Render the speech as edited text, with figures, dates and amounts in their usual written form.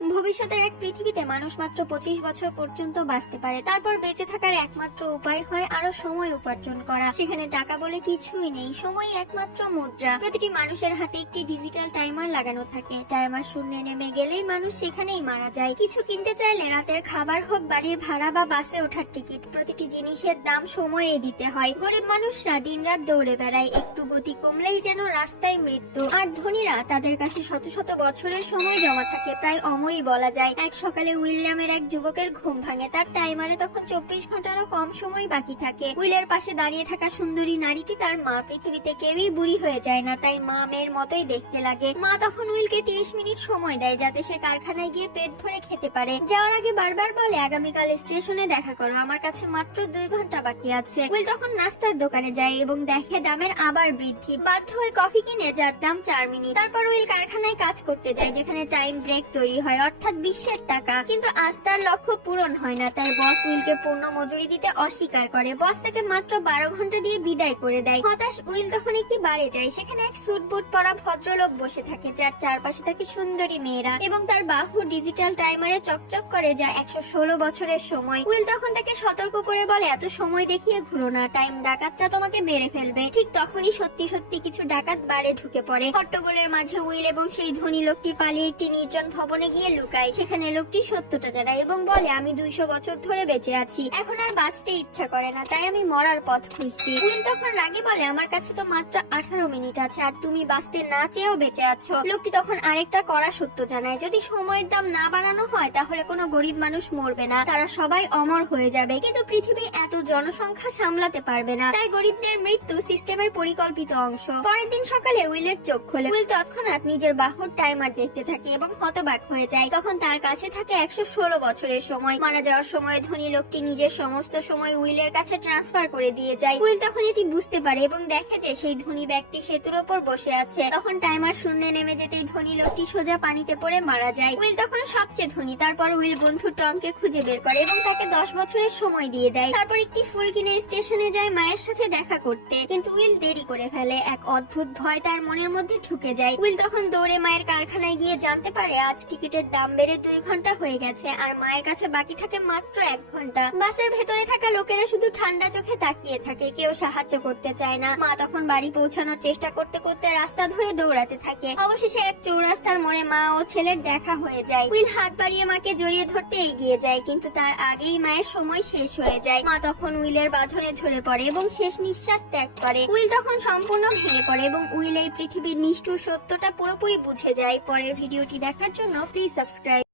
ভবিষ্যতের এক পৃথিবীতে মানুষ মাত্র 25 বছর পর্যন্ত বাঁচতে পারে। তারপর বেঁচে থাকার একমাত্র উপায় হয় আরো সময় উপার্জন করা। সেখানে টাকা বলে কিছুই নেই, সময় একমাত্র মুদ্রা। প্রতিটি মানুষের হাতে একটি ডিজিটাল টাইমার লাগানো থাকে। টাইমার শূন্যে নেমে গেলেই মানুষ সেখানেই মারা যায়। কিছু কিনতে চাইলে রাতের খাবার হোক, বাড়ির ভাড়া বা বাসে ওঠার টিকিট, প্রতিটি জিনিসের দাম সময়ে দিতে হয়। গরিব মানুষরা দিনরাত দৌড়ে বেড়ায়, একটু গতি কমলেই যেন রাস্তায় মৃত্যু। আর ধনীরা, তাদের কাছে শত শত বছরের সময় জমা থাকে, প্রায় অমরই বলা যায়। এক সকালে উইলিয়ামের এক যুবকের ঘুম ভাঙে। তার টাইমারে তখন 24 ঘন্টারও কম সময় বাকি থাকে। উইলের পাশে দাঁড়িয়ে থাকা সুন্দরী নারীটি তার মা। পৃথিবীতে কেউই বুড়ি হয়ে যায় না, তাই মা মেয়ের মতোই দেখতে লাগে। মা তখন উইলকে 30 মিনিট সময় দেয়, যাতে সে কারখানায় গিয়ে পেট ভরে খেতে পারে। যাওয়ার আগে বারবার বলে, আগামীকাল স্টেশনে দেখা করো, আমার কাছে মাত্র 2 ঘন্টা বাকি আছে। উইল তখন নাস্তার দোকানে যায় এবং দেখে দামের আবার বৃদ্ধি। বাধ্য হয়ে কফি কিনে, যার দাম 4 মিনিট। তারপর উইল কারখানায় কাজ করতে যায়, যেখানে টাইম ব্রেক তৈরি হয়, অর্থাৎ 20 টাকা। কিন্তু আজ তার লক্ষ্য পূরণ হয় না, তাই বস উইলকে পূর্ণ মজুরি দিতে অস্বীকার করে। বস তাকে মাত্র 12 ঘন্টা দিয়ে বিদায় করে দেয়। হতাশ উইল তখন একটি বারে যায়। সেখানে এক স্যুট বুট পরা ভদ্রলোক বসে থাকে, যার চারপাশে থাকে সুন্দরী মেয়েরা, এবং তার বাহু ডিজিটাল টাইমারে চকচক করে, যা 116 বছরের সময়। উইল তখন তাকে সতর্ক করে বলে, এত সময় দেখিয়ে ঘুরো না, টাইম ডাকাতরা তোমাকে মেরে ফেলবে। ঠিক তখনই সত্যি সত্যি কিছু ডাকাত বারে ঢুকে পড়ে। হট্টগোলের মাঝে উইল এবং সেই ধনী লোকটি পালিয়ে একটি নির্জন ভবনে গিয়ে লুকায়। সেখানে লোকটি সত্যটা জানায় এবং বলে, আমি 200 বছর ধরে বেঁচে আছি, এখন আর বাঁচতে ইচ্ছা করে না, তাই আমি মরার পথ খুঁজছি। উইল তখন রাগে বলে, আমার কাছে তো মাত্র 18 মিনিট আছে, আর তুমি বাঁচতে না চেয়েও বেঁচে আছো। লোকটি তখন আরেকটা কড়া সত্য জানায়, যদি সময়ের দাম না বাড়ানো হয় তাহলে কোনো গরিব মানুষ মরবে না, তারা সবাই অমর হয়ে যাবে। কিন্তু পৃথিবী এত জনসংখ্যা সামলাতে পারবে না, তাই গরিবদের মৃত্যু সিস্টেমের পরিকল্পিত অংশ। পরের দিন সকালে উইলের চোখ খোলে। উইল তৎক্ষণাৎ নিজের বাহুর টাইমার দেখতে থাকে এবং হতবাক হয়ে যায়। তখন তার কাছে থাকে 116 বছরের সময়। মারা যাওয়ার সময় ধনী লোকটি নিজের সমস্ত সময় উইলের কাছে ট্রান্সফার করে দিয়ে যায়। উইল তখন এটি বুঝতে পারে এবং দেখে যে সেই ধনী ব্যক্তি সেতুর ওপর বসে আছে। তখন টাইমার শূন্যে নেমে যেতেই ধনী লোকটি সোজা পানিতে পড়ে মারা যায়। উইল তখন সবচেয়ে ধনী। তারপর উইল বন্ধু টমকে খুঁজে বের করে এবং তাকে 10 বছরের সময় দিয়ে দেয়। তারপর একটি ফুল কিনে স্টেশনে যায় মায়ের সাথে দেখা করতে, কিন্তু উইল দেরি করে ফেলে। এক অদ্ভুত ভয় তার মনের মধ্যে ঢুকে যায়। উইল তখন দৌড়ে মায়ের কারখানায় গিয়ে জানতে পারে আজ টিকিটের দাম বেড়ে 2 ঘন্টা হয়ে গেছে, আর মায়ের কাছে বাকি থাকে মাত্র 1 ঘন্টা। বাসের ভেতরে থাকা লোকেরা শুধু ঠান্ডা চোখে তাকিয়ে থাকে, কেউ সাহায্য করতে চায় না। মা তখন বাড়ি পৌঁছানোর চেষ্টা করতে করতে রাস্তা ধরে দৌড়াতে থাকে। অবশেষে এক চৌরাস্তার মোড়ে মা ও ছেলের দেখা হয়ে যায়। উইল হাত বাড়িয়ে মাকে জড়িয়ে ধরতে এগিয়ে যায়, কিন্তু তার আগেই মায়ের সময় শেষ হয়ে যায়। মা তখন উইলের বাঁধনে ঝরে পড়ে এবং শেষ নিঃশ্বাস ত্যাগ করে। উইল তখন সম্পূর্ণ ভেঙে পড়ে এবং উইল এই পৃথিবীর নিষ্ঠুর সত্যটা পুরোপুরি বুঝে যায়। পরের ভিডিওটি দেখার জন্য প্লিজ সাবস্ক্রাইব।